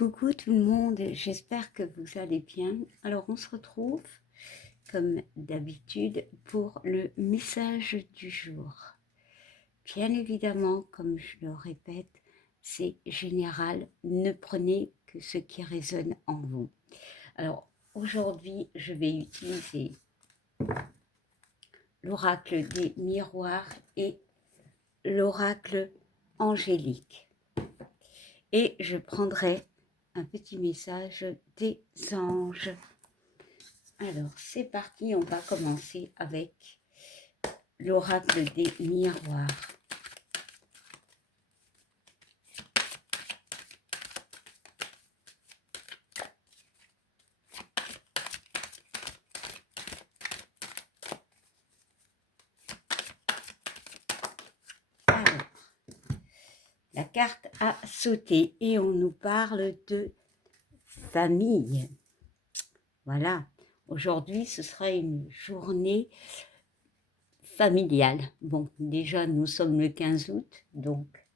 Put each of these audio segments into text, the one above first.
Coucou tout le monde, j'espère que vous allez bien. Alors on se retrouve comme d'habitude pour le message du jour. Bien évidemment, comme je le répète, c'est général, ne prenez que ce qui résonne en vous. Alors aujourd'hui, je vais utiliser l'oracle des miroirs et l'oracle angélique. Et je prendrai un petit message des anges. Alors, c'est parti, on va commencer avec l'oracle des miroirs. Alors, la carte a sauté et on nous parle de famille. Voilà, aujourd'hui, ce sera une journée familiale. Bon, déjà, nous sommes le 15 août, donc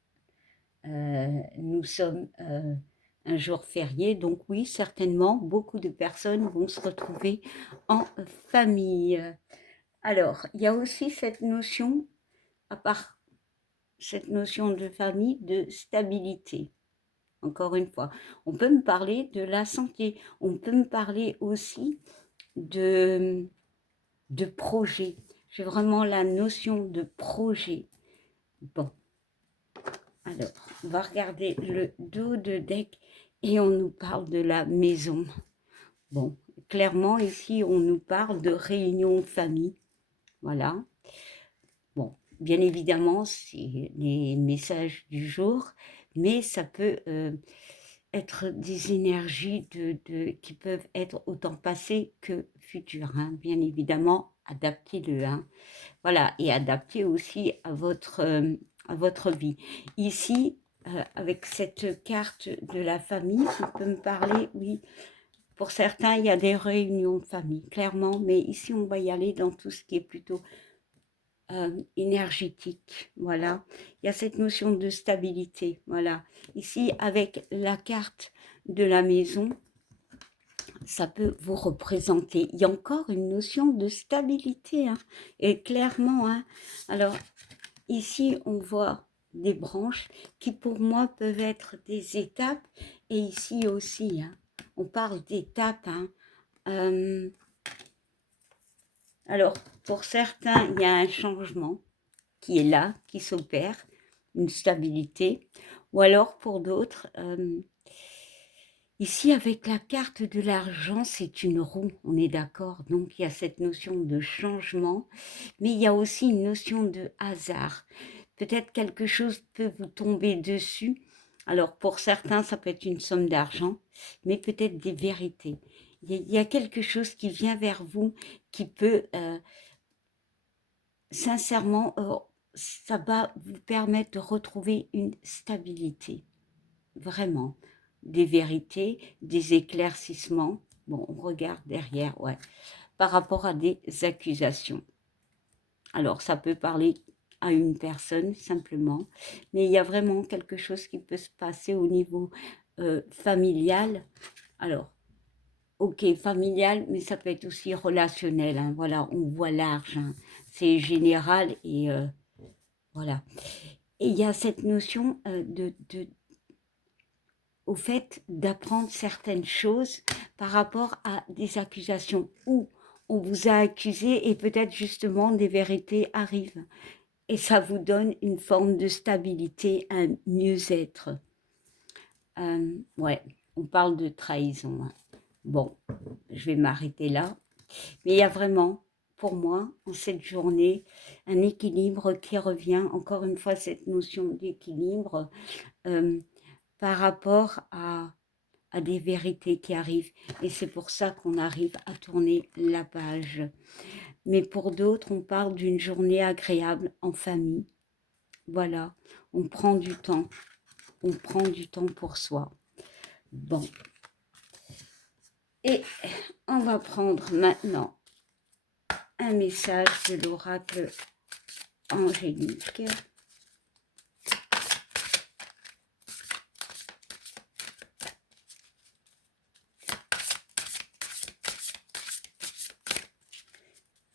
nous sommes un jour férié. Donc oui, certainement, beaucoup de personnes vont se retrouver en famille. Alors, il y a aussi cette notion, à part cette notion de famille, de stabilité. Encore une fois, on peut me parler de la santé, on peut me parler aussi de projet. J'ai vraiment la notion de projet. Bon, alors, on va regarder le dos de deck et on nous parle de la maison. Bon, clairement, ici, on nous parle de réunion de famille. Voilà. Bon, bien évidemment, c'est les messages du jour, mais ça peut être des énergies qui peuvent être autant passées que futures. Hein. Bien évidemment, adaptez-le. Hein. Voilà, et adaptez aussi à votre vie. Ici, avec cette carte de la famille, on peut me parler, oui, pour certains, il y a des réunions de famille, clairement, mais ici, on va y aller dans tout ce qui est plutôt énergétique, voilà. Il y a cette notion de stabilité, voilà. Ici, avec la carte de la maison, ça peut vous représenter. Il y a encore une notion de stabilité, hein, et clairement, hein. Alors, ici, on voit des branches qui, pour moi, peuvent être des étapes, et ici aussi, hein, on parle d'étapes, hein. Alors, pour certains, il y a un changement qui est là, qui s'opère, une stabilité, ou alors pour d'autres, ici avec la carte de l'argent, c'est une roue, on est d'accord, donc il y a cette notion de changement, mais il y a aussi une notion de hasard, peut-être quelque chose peut vous tomber dessus, alors pour certains ça peut être une somme d'argent, mais peut-être des vérités, il y a quelque chose qui vient vers vous, qui peut sincèrement, ça va vous permettre de retrouver une stabilité, vraiment. Des vérités, des éclaircissements. Bon, on regarde derrière, ouais. Par rapport à des accusations. Alors, ça peut parler à une personne, simplement. Mais il y a vraiment quelque chose qui peut se passer au niveau familial. Alors, ok, familial, mais ça peut être aussi relationnel. Hein, voilà, on voit large. Hein, c'est général et voilà. Et il y a cette notion au fait d'apprendre certaines choses par rapport à des accusations où on vous a accusé et peut-être justement des vérités arrivent. Et ça vous donne une forme de stabilité, un mieux-être. Ouais, on parle de trahison. Hein. Bon, je vais m'arrêter là. Mais il y a vraiment, pour moi, en cette journée, un équilibre qui revient, encore une fois, cette notion d'équilibre par rapport à des vérités qui arrivent. Et c'est pour ça qu'on arrive à tourner la page. Mais pour d'autres, on parle d'une journée agréable en famille. Voilà, on prend du temps. On prend du temps pour soi. Bon. Et on va prendre maintenant un message de l'oracle angélique.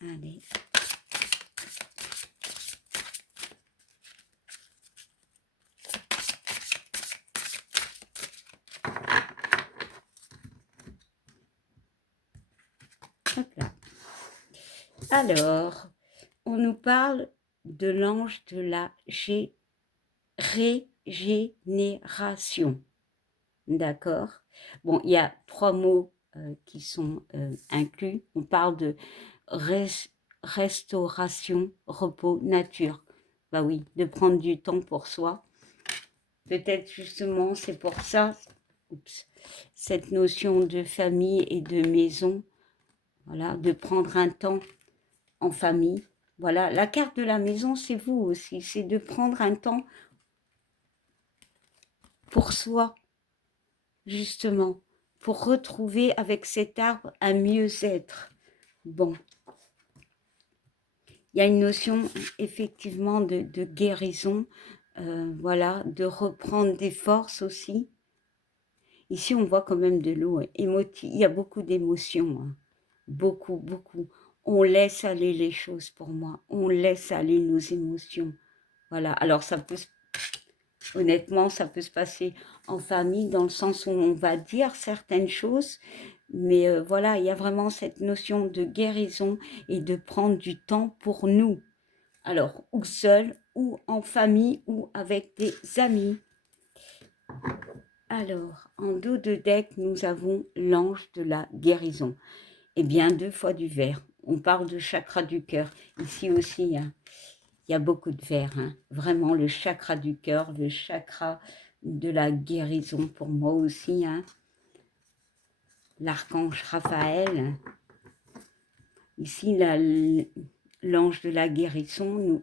Allez. Hop là. Alors, on nous parle de l'ange de la régénération. D'accord? Bon, il y a 3 mots qui sont inclus. On parle de restauration, repos, nature. Bah oui, de prendre du temps pour soi. Peut-être justement, c'est pour ça, cette notion de famille et de maison, voilà, de prendre un temps en famille. Voilà, la carte de la maison, c'est vous aussi, c'est de prendre un temps pour soi, justement, pour retrouver avec cet arbre un mieux-être. Bon, il y a une notion effectivement de guérison, voilà, de reprendre des forces aussi. Ici, on voit quand même de l'eau émotive, il y a beaucoup d'émotions, hein. Beaucoup, beaucoup. On laisse aller les choses pour moi, on laisse aller nos émotions. Voilà, alors ça peut, honnêtement, ça peut se passer en famille dans le sens où on va dire certaines choses, mais voilà, il y a vraiment cette notion de guérison et de prendre du temps pour nous. Alors, ou seul, ou en famille, ou avec des amis. Alors, en dos de deck, nous avons l'ange de la guérison. Eh bien, 2 fois du vert. On parle de chakra du cœur. Ici aussi, hein, il y a beaucoup de vert. Hein. Vraiment, le chakra du cœur, le chakra de la guérison pour moi aussi. Hein. L'archange Raphaël. Ici, l'ange de la guérison,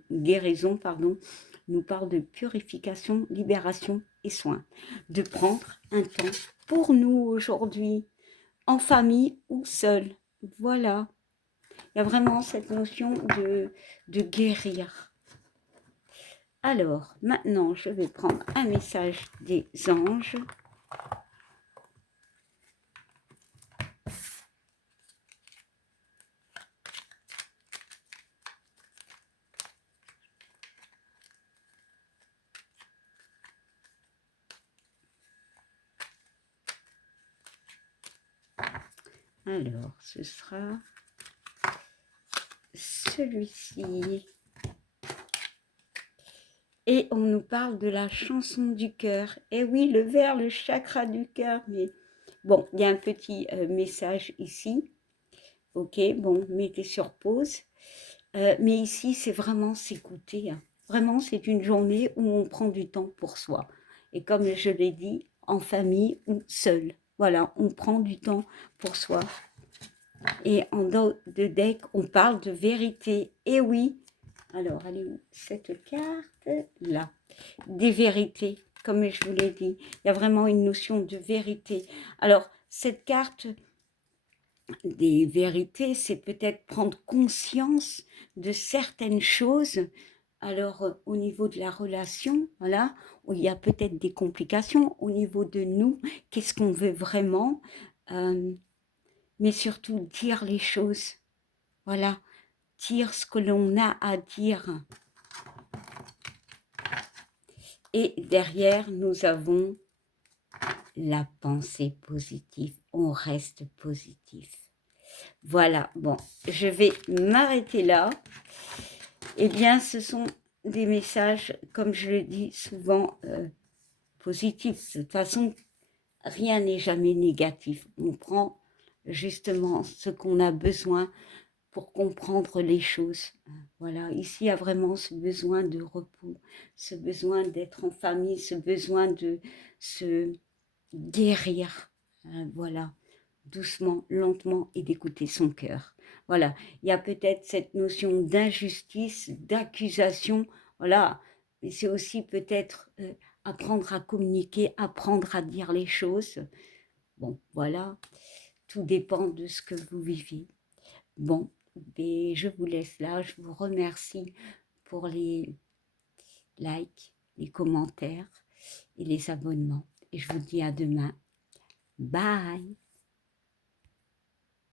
nous parle de purification, libération et soin. De prendre un temps pour nous aujourd'hui, en famille ou seul. Voilà. Il y a vraiment cette notion de guérir. Alors, maintenant, je vais prendre un message des anges. Alors, ce sera celui-ci. Et on nous parle de la chanson du cœur. Et oui, le vert, le chakra du cœur. Mais bon, il y a un petit message ici. Ok, bon, mettez sur pause. Mais ici, c'est vraiment s'écouter. Hein. Vraiment, c'est une journée où on prend du temps pour soi. Et comme je l'ai dit, en famille ou seul. Voilà, on prend du temps pour soi. Et en dos de deck, on parle de vérité. Et oui, alors, elle est où cette carte? Là. Des vérités, comme je vous l'ai dit. Il y a vraiment une notion de vérité. Alors, cette carte des vérités, c'est peut-être prendre conscience de certaines choses. Alors, au niveau de la relation, voilà, où il y a peut-être des complications. Au niveau de nous, qu'est-ce qu'on veut vraiment, mais surtout dire les choses. Voilà, dire ce que l'on a à dire. Et derrière, nous avons la pensée positive. On reste positif. Voilà, bon, je vais m'arrêter là. Eh bien, ce sont des messages, comme je le dis souvent, positifs. De toute façon, rien n'est jamais négatif. On prend justement ce qu'on a besoin pour comprendre les choses. Voilà, ici, il y a vraiment ce besoin de repos, ce besoin d'être en famille, ce besoin de se guérir. Voilà, doucement, lentement, et d'écouter son cœur. Voilà, il y a peut-être cette notion d'injustice, d'accusation, voilà, mais c'est aussi peut-être apprendre à communiquer, apprendre à dire les choses. Bon, voilà, tout dépend de ce que vous vivez. Bon, et je vous laisse là, je vous remercie pour les likes, les commentaires et les abonnements. Et je vous dis à demain. Bye!